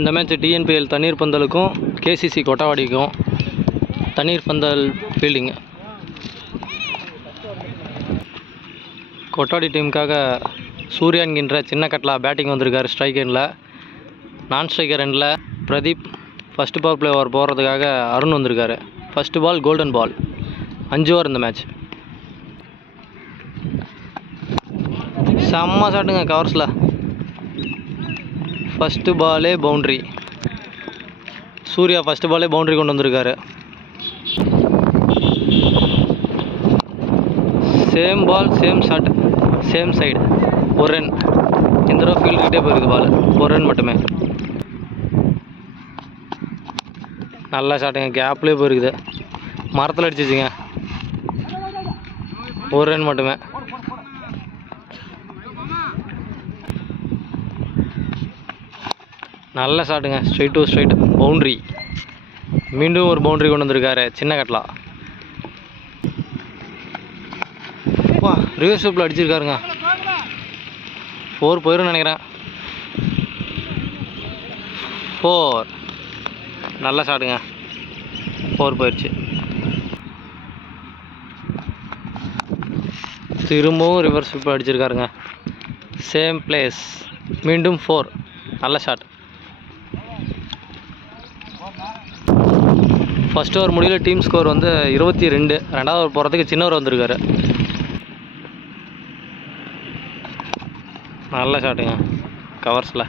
இந்த match TNPL தண்ணீர் பந்தலுக்கும் KCC கொட்டவாடிக்கும். தண்ணீர் பந்தல் ஃபீல்டிங். கொட்டவாடி டீமுக்காக சூர்யா என்கின்ற சின்ன கட்லா பேட்டிங் வந்திருக்காரு ஸ்ட்ரைக் எண்டில். நான் ஸ்ட்ரைக்கர் எண்டில் Pradeep. First power play over போடுறதுக்காக அருண் வந்திருக்காரு. First ball golden ball. 5 over இந்த மேட்ச். செம்ம ஷாட்டுங்க கவர்ஸில். ஃபஸ்ட்டு பாலே பவுண்ட்ரி. சூர்யா ஃபஸ்ட்டு பாலே பவுண்ட்ரி கொண்டு வந்திருக்காரு. Same ball same shot same side. ஒரு ரன். இந்த தடவை ஃபீல்டுக்கிட்டே போயிருக்குது பால். ஒரு ரன் மட்டுமே. நல்லா ஷாட்டுங்க. கேப்லேயே போயிருக்குது. மரத்தில் அடிச்சிச்சிங்க. ஒரு ரன் மட்டுமே. நல்ல ஷாட்டுங்க. Straight to straight boundary. மீண்டும் ஒரு பவுண்ட்ரி கொண்டு வந்திருக்காரு சின்ன கட்லா. வா ரிவர்ஸ் ஸ்வீப்பில் அடிச்சிருக்காருங்க. 4 போயிரும் நினைக்கிறேன். 4. நல்ல ஷாட்டுங்க. 4 போயிடுச்சு. திரும்பவும் ரிவர்ஸ் ஸ்வீப்பில் அடிச்சிருக்காருங்க. Same place. மீண்டும் 4. நல்ல ஷாட். ஃபஸ்ட் ஓவர் முடிவில் டீம் ஸ்கோர் வந்து 22. ரெண்டாவது ஓவர் போகிறதுக்கு சின்னவர் வந்திருக்காரு. நல்ல ஷாட்டுங்க கவர்ஸில்.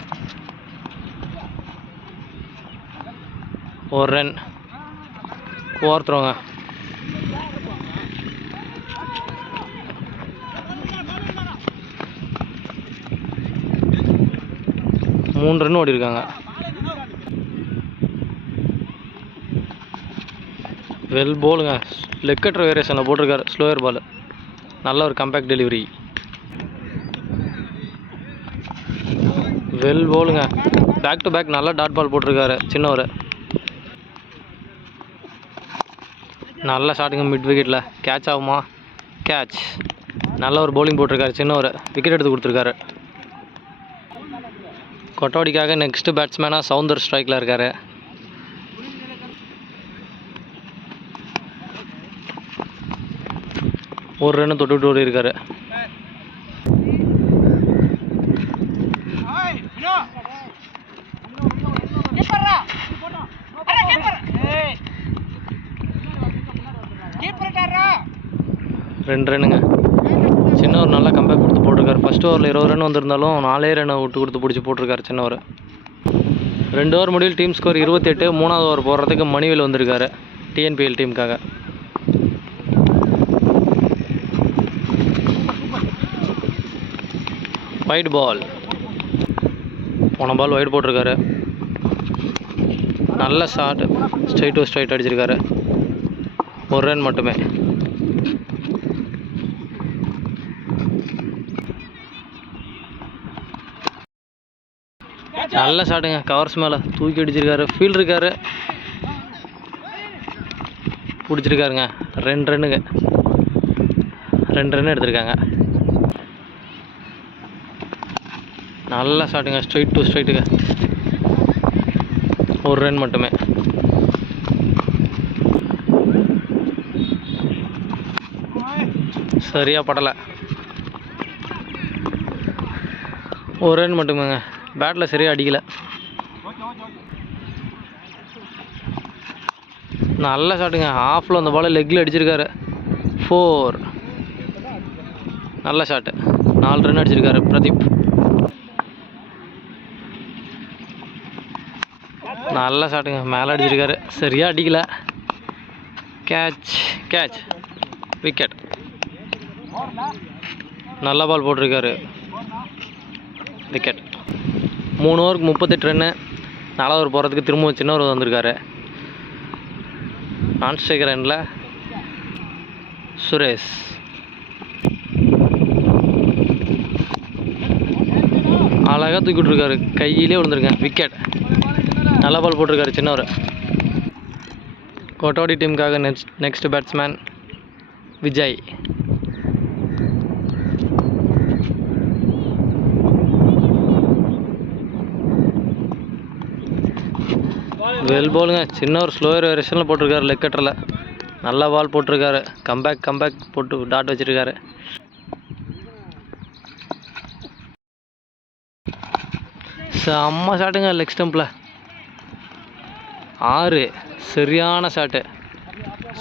ஒரு ரன். ஓவர் த்ரோங்க. மூணு ரன் ஓடி இருக்காங்க. வெல் போலுங்க. லெக் கட்டர் வேரியேஷனில் போட்டிருக்காரு. Slower ball. நல்ல ஒரு கம்பேக்ட் டெலிவரி. வெல் போலுங்க. பேக் டு பேக் நல்ல டாட் பால் போட்டிருக்காரு சின்னவர். நல்ல ஷாட்டுங்க மிட் விக்கெட்டில். கேட்ச் ஆகுமா? கேட்ச். நல்ல ஒரு பவுலிங் போட்டிருக்காரு சின்னவர். விக்கெட் எடுத்து கொடுத்துருக்காரு. கொட்டவாடிக்காக நெக்ஸ்ட்டு பேட்ஸ்மேனாக சவுந்தர் ஸ்ட்ரைக்கில் இருக்கார். ஒரு ரன்னு தொட்டு ஓடி இருக்காரு. ரெண்டு ரன்னுங்க. சின்னவர் நல்லா கம்பேக் கொடுத்து போட்டிருக்காரு. ஃபஸ்ட் ஓவரில் 20 ரன் வந்திருந்தாலும் 4 ரன்னை விட்டு கொடுத்து பிடிச்சி போட்டிருக்காரு சின்னவர். 2 ஓவர் முடிவில் டீம் ஸ்கோர் 28. மூணாவது ஓவர் போடுறதுக்கு மணிவேல் வந்திருக்காரு டிஎன்பிஎல் டீமுக்காக. வைட் பால். போன பால் வைட் போட்டிருக்காரு. நல்ல ஷாட். ஸ்ட்ரைட் டு ஸ்ட்ரைட் அடிச்சிருக்காரு. ஒரு ரன் மட்டுமே. நல்ல ஷாட்டுங்க கவர்ஸ் மேலே தூக்கி அடிச்சிருக்காரு. ஃபீல்டு இருக்காரு. பிடிச்சிருக்காருங்க. 2 ரன்னுங்க. 2 ரன் எடுத்திருக்காங்க. நல்ல ஷாட்டுங்க. ஸ்ட்ரைட் டு ஸ்ட்ரைட்டுங்க. ஒரு ரன் மட்டுமே. சரியாக படலை. ஒரு ரன் மட்டுமேங்க. பேட்டில் சரியாக அடிக்கலை. நல்ல ஷாட்டுங்க. ஆஃபில் அந்த பால் லெக்கில் அடிச்சிருக்காரு. 4. நல்ல ஷாட்டு. 4 ரன் அடிச்சிருக்காரு பிரதீப். நல்ல ஷாட்டுங்க. மேலே அடிச்சிருக்காரு. சரியாக அடிக்கலை. கேட்ச். கேட்ச். விக்கெட். நல்ல பால் போட்டிருக்காரு. விக்கெட். 3 ஓவருக்கு 38 ரன்னு. 4 ஓவர் போகிறதுக்கு திரும்பவும் சின்னவர் வந்திருக்காரு. நான் ஸ்ட்ரைக்கர் எண்டில் சுரேஷ். அழகாக தூக்கி விட்ருக்காரு. கையிலே விழுந்திருக்கேன். விக்கெட். நல்ல பால் போட்டிருக்காரு சின்னவர். கொட்டவாடி டீமுக்காக நெக்ஸ்ட் பேட்ஸ்மேன் விஜய். வெல் போலுங்க. சின்ன ஒரு ஸ்லோயர் வெர்ஷனில் போட்டிருக்காரு. லெக் கட்டரில் நல்ல பால் போட்டிருக்காரு. கம்பேக் போட்டு டாட் வச்சுருக்காரு. செம்ம ஷாட்டுங்க. லெக் ஸ்டம்பில் 6 சரியான ஷாட்டு.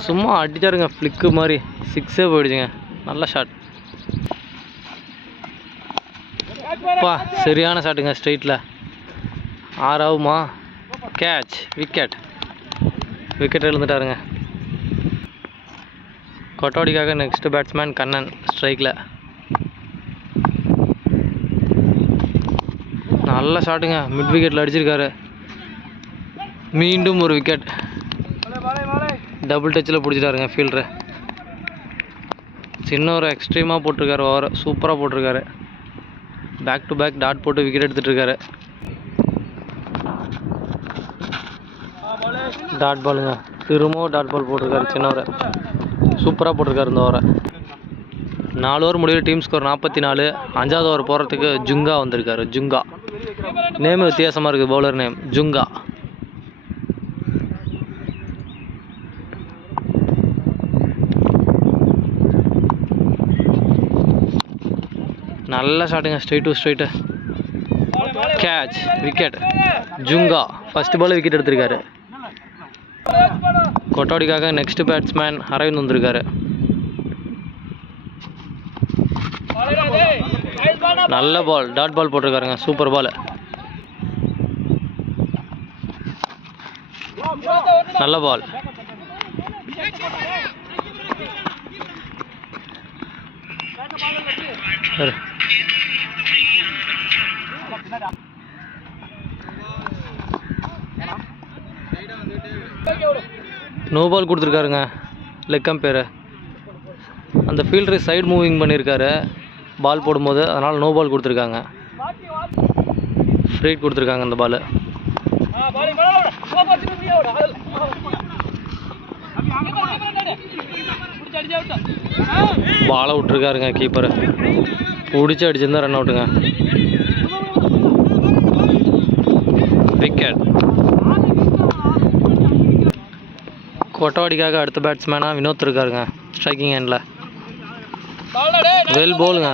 சும்மா அடிச்சாருங்க ஃப்ளிக்கு மாதிரி. 6 போயிடுச்சுங்க. நல்ல ஷாட். சரியான ஷாட்டுங்க. ஸ்ட்ரெயிட்டில் 6 ஆகுமா? கேட்ச். விக்கெட் எழுந்துட்டாருங்க. கொட்டோடிக்காக நெக்ஸ்ட் பேட்ஸ்மேன் கண்ணன் ஸ்ட்ரைக்கில். நல்ல ஷாட்டுங்க. மிட் விக்கெட்டில் அடிச்சிருக்காரு. மீண்டும் ஒரு விக்கெட். டபுள் டச்சில் பிடிச்சிட்டாருங்க ஃபீல்டரு. சின்ன ஒரு எக்ஸ்ட்ரீமாக போட்டிருக்காரு. ஓவர் சூப்பராக போட்டிருக்காரு. பேக் டு பேக் டாட் போட்டு விக்கெட் எடுத்துகிட்ருக்காரு. டாட் பாலுங்க. திரும்பவும் டாட் பால் போட்டிருக்காரு. சின்ன ஓவர் சூப்பராக போட்டிருக்காரு இந்த ஓவரை. 4 ஓவர் முடிவில் டீம் ஸ்கோர் 44. 5வது ஓவர் போகிறதுக்கு ஜுங்கா வந்திருக்காரு. ஜுங்கா நேம் வித்தியாசமாக இருக்குது. Bowler name Junga. நல்ல ஷாட்டுங்க. Straight catch. Wicket. Junga first ball wicket எடுத்திருக்காரு. கொட்டோடிக்காக நெக்ஸ்ட் பேட்ஸ்மேன் அரவிந்த் வந்திருக்காரு. நல்ல பால். Dot ball போட்டிருக்காருங்க. Super ball. நல்ல பால். நோ பால் கொடுத்துருக்காருங்க லெக் அம்பையர். அந்த ஃபீல்டரை சைடு மூவிங் பண்ணியிருக்காரு பால் போடும்போது. அதனால் நோ பால் கொடுத்துருக்காங்க. ஃப்ரீ கொடுத்துருக்காங்க அந்த பால். பாலை விட்டுருக்காருங்க கீப்பர். பிடிச்சி அடிச்சிருந்தா ரன் அவுட்டுங்க. விக்கெட். கொட்டவாடிக்காக அடுத்த பேட்ஸ்மேனாக வினோத் இருக்காருங்க ஸ்ட்ரைக்கிங் ஹேண்டில். வெல் போலுங்க.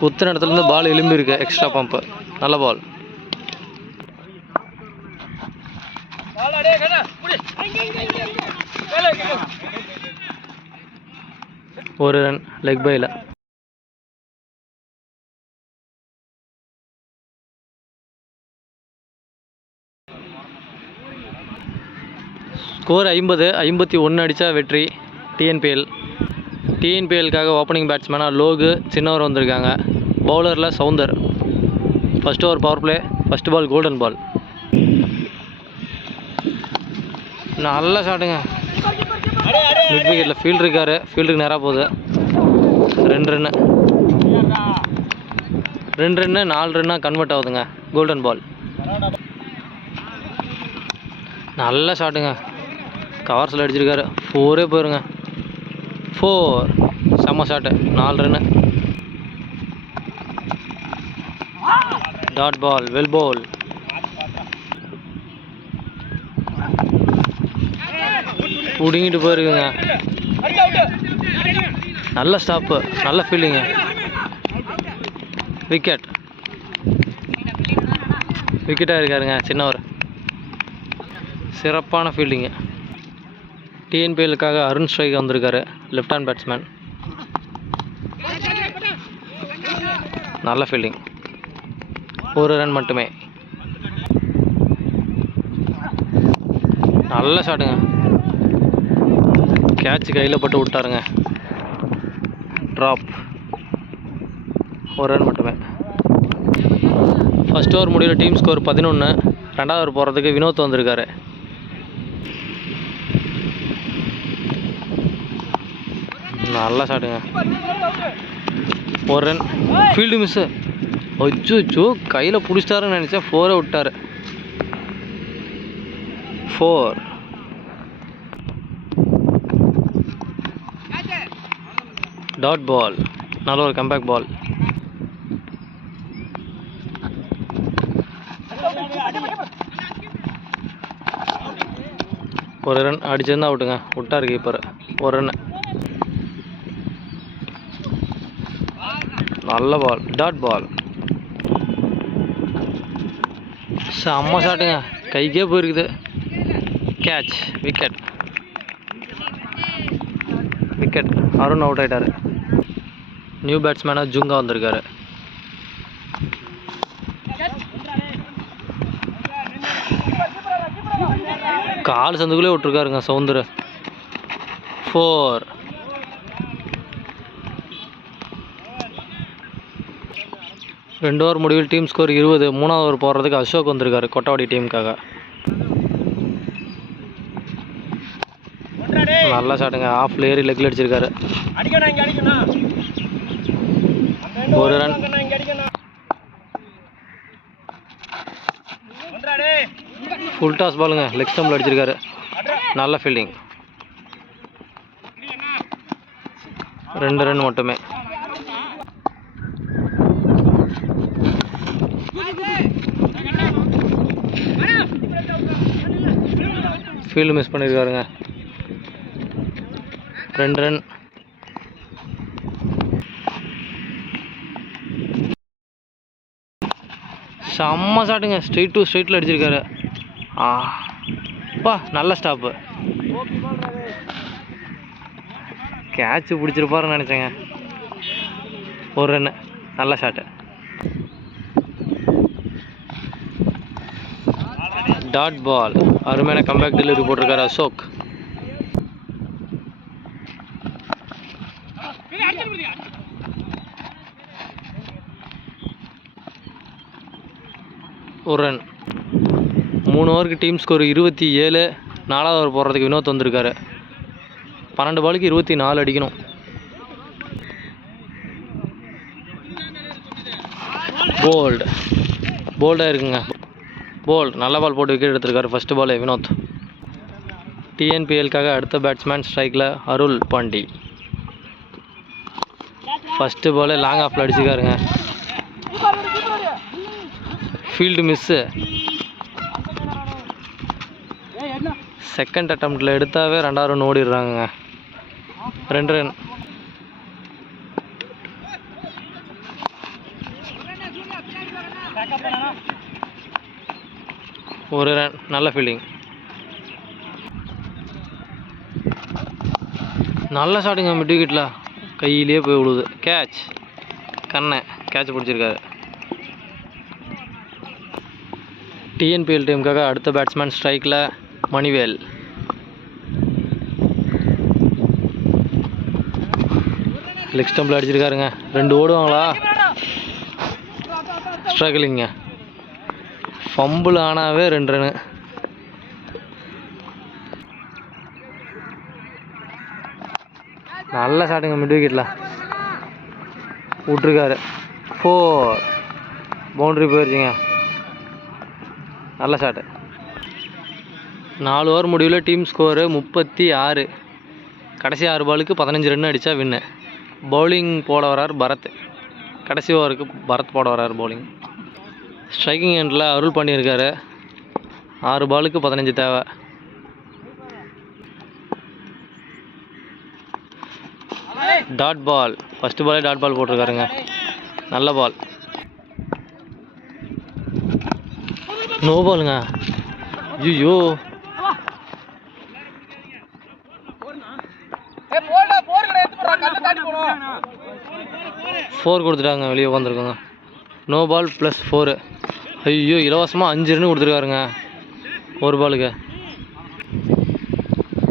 குத்துன இடத்துலேருந்து பால் எலும்பி இருக்கு. Extra pump. நல்ல பால். ஒரு ரன் லெக் பையில். ஸ்கோர் 50. 51 அடித்தா வெற்றி. டிஎன்பிஎல்காக ஓப்பனிங் பேட்ஸ்மேனாக லோகு சின்ன ஓவர் வந்திருக்காங்க. பவுலரில் Soundar. First over power play. First ball golden ball. நல்ல ஷாட்டுங்க. மிட் விக்கெட்டில் ஃபீல்டு இருக்கார். ஃபீல்டுக்கு நேராக போகுது. 2 ரன்னு. 4 ரன்னாக கன்வெர்ட் ஆகுதுங்க. Golden ball. நல்ல ஷாட்டுங்க. கவர்ஸில் அடிச்சிருக்காரு. 4 போயிருங்க. 4. செம்ம shot. 4 run. Dot ball. Well ball. பிடிங்கிட்டு போயிருக்குங்க. நல்ல ஸ்டாப்பு. நல்ல ஃபீல்டிங்கு. விக்கெட்டாக இருக்காருங்க சின்னவர். சிறப்பான ஃபீல்டிங்கு. டிஎன்பிஎல்லுக்காக அருண் ஸ்ட்ரைக் வந்திருக்காரு. Left hand batsman. நல்ல ஃபீல்டிங். 1 ரன் மட்டுமே. நல்ல ஷாட்டுங்க. கேட்ச் கையில் பட்டு விட்டாருங்க. ட்ராப். 1 ரன் மட்டுமே. ஃபஸ்ட் ஓவர் முடிவில் டீம் ஸ்கோர் 11. 2வது ஓவர் போகிறதுக்கு வினோத் வந்திருக்காரு. நல்ல ஷாட்டுங்க. 1 ரன். Field miss. அச்சோ கையில் பிடிச்சிட்டாருன்னு நினச்சேன். 4 விட்டார். 4. Dot ball. நல்ல ஒரு கம்பேக் பால். ஒரு ரன் அடிச்சிருந்தா அவுட்டுங்க. விட்டார் கீப்பர். ஒரு ரன். நல்ல பால். Dot ball. செம்ம ஷாட்டுங்க. கைக்கே போயிருக்குது. Catch. Wicket. Wicket. Arun out ஆகிட்டார். நியூ பேட்ஸ்மேனாக ஜுங்கா வந்திருக்காரு. கால் சந்துக்குள்ளே விட்டுருக்காருங்க சவுந்தர். 4. ரெண்டு ஓவர் முடிவில் டீம் ஸ்கோர் 20. மூணாவது ஓவர் போடுறதுக்கு அசோக் வந்திருக்காரு கொட்டவாடி டீமுக்காக. நல்லா ஷாட்டுங்க. ஆஃப் லேயர் லெக்கில் அடிச்சிருக்காரு. ஒரு ரன். ஃபுல் டாஸ் பாலுங்க. லெக் ஸ்டம்பில் அடிச்சிருக்காரு. நல்ல ஃபீல்டிங். 2 ரன் மட்டுமே. ஃபீல்டு மிஸ் பண்ணியிருக்காருங்க. 2 ரன். செம்ம ஷாட்டுங்க. ஸ்ட்ரெயிட் டு ஸ்ட்ரெயிட்டில் அடிச்சிருக்காரு. அப்பா நல்ல ஸ்டாப்பு. கேட்ச் பிடிச்சிருப்பாருன்னு நினச்சேங்க. ஒரு ரன்னு. நல்ல ஷாட்டு. Dot ball. அருமையான கம்பேக் டெலிவரி போட்டிருக்காரு அசோக். ஒரு ரன். 3 ஓவருக்கு டீம் ஸ்கோர் 27. 4வது ஓவர் போடுறதுக்கு வினோத் வந்திருக்காரு. 12 பாலுக்கு 24 அடிக்கணும். போல்டாக இருக்குங்க. நல்ல பால் போட்டு விக்கெட் எடுத்திருக்காரு. ஃபஸ்ட்டு பால் வினோத். டிஎன்பிஎல்காக அடுத்த பேட்ஸ்மேன் ஸ்ட்ரைக்கில் Arul Pandi. First ball long ஆஃபில் அடிச்சுக்காருங்க. Field miss. செகண்ட் அட்டம்ப்டில் எடுத்தாவே 2வது ரன் ஓடிடுறாங்க. 2 ரன். ஒரு ரன். நல்ல ஃபீல்டிங். நல்ல ஷாட்டுங்க. மிட் விக்கெட்டில் கையிலே போய் விழுது. கேட்ச். கண்ணை கேட்ச் பிடிச்சிருக்காரு. டிஎன்பிஎல் டீமுக்காக அடுத்த பேட்ஸ்மேன் ஸ்ட்ரைக்கில் மணிவேல். லெக் ஸ்டம்பில் அடிச்சிருக்காருங்க. 2 ஓடுவாங்களா? ஸ்ட்ரகிளிங்க. ஃபம்பிள் ஆனாவே 2 ரன்னு. நல்ல ஷாட்டுங்க. மிட் விக்கெட்டில் விட்ருக்காரு. 4. பவுண்ட்ரி போயிடுச்சுங்க. நல்ல ஷாட்டு. 4 ஓவர் முடிவில் டீம் ஸ்கோரு 36. கடைசி 6 பாலுக்கு 15 ரன் அடித்தா வின்னு. பவுலிங் போட வரார் பரத். கடைசி ஓவருக்கு பரத் போட வரார் பவுலிங். ஸ்ட்ரைக்கிங் எண்டில் அருள் பண்ணியிருக்காரு. 6 பாலுக்கு 15 தேவை. Dot ball. ஃபஸ்ட்டு பாலே டாட் பால் போட்டிருக்காருங்க. நல்ல பால். நோ பாலுங்க. ஐயோ 4 கொடுத்துட்டாங்க. வெளியே உட்காந்துருக்கோங்க. No ball plus 4. ஐயோ இலவசமாக 5 ரன் கொடுத்துருக்காருங்க. ஒரு பாலுக்கு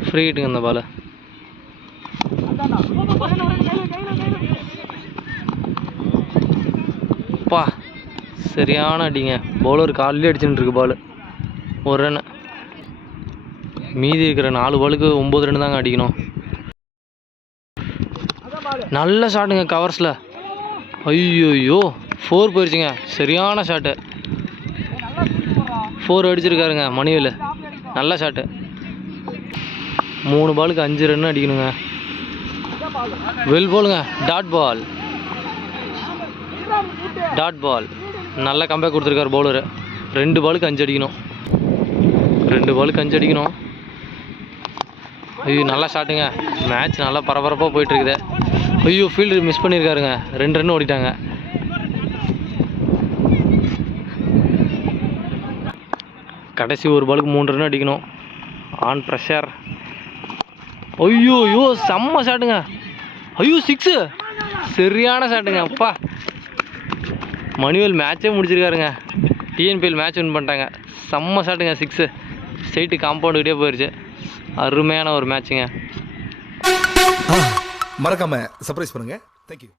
ஃப்ரீ ஹிட்டுங்க இந்த பால். பா சரியான அடிங்க. பவுலர் காலிலே அடிச்சுட்டு இருக்கு பால். ஒரு ரன். மீதி இருக்கிற 4 பாலுக்கு 9 ரன் தாங்க அடிக்கணும். நல்ல ஷாட்டுங்க கவர்ஸில். ஐயோயோ 4 போயிடுச்சுங்க. சரியான ஷாட்டு. 4 அடிச்சிருக்காருங்க மணிவேல். நல்ல ஷாட்டு. 3 பாலுக்கு 5 ரன் அடிக்கணுங்க. வெல் போலுங்க. Dot ball. நல்ல கம்பேக் கொடுத்துருக்காரு பவுலரு. 2 பாலுக்கு 5 அடிக்கணும். 2 பாலுக்கு 5 அடிக்கணும். ஐயோ நல்லா ஷாட்டுங்க. மேட்ச் நல்லா பரபரப்பாக போயிட்டுருக்குது. ஐயோ ஃபீல்டு மிஸ் பண்ணியிருக்காருங்க. 2 ரன் ஓடிட்டாங்க. கடைசி ஒரு பாலுக்கு 3 ரன் அடிக்கணும். On pressure. ஐயோ ஐயோ செம்ம ஷாட்டுங்க. ஐயோ 6 சரியான ஷாட்டுங்க. அப்பா மணிவேல் மேட்சே முடிச்சிருக்காருங்க. டிஎன்பிஎல் மேட்ச் வின் பண்ணிட்டாங்க. செம்ம ஷாட்டுங்க. 6 ஸ்ட்ரைட்டு காம்பவுண்டுக்கிட்டே போயிடுச்சு. அருமையான ஒரு மேட்சுங்க. மறக்காம சர்ப்ரைஸ் பண்ணுங்க. தேங்க்யூ.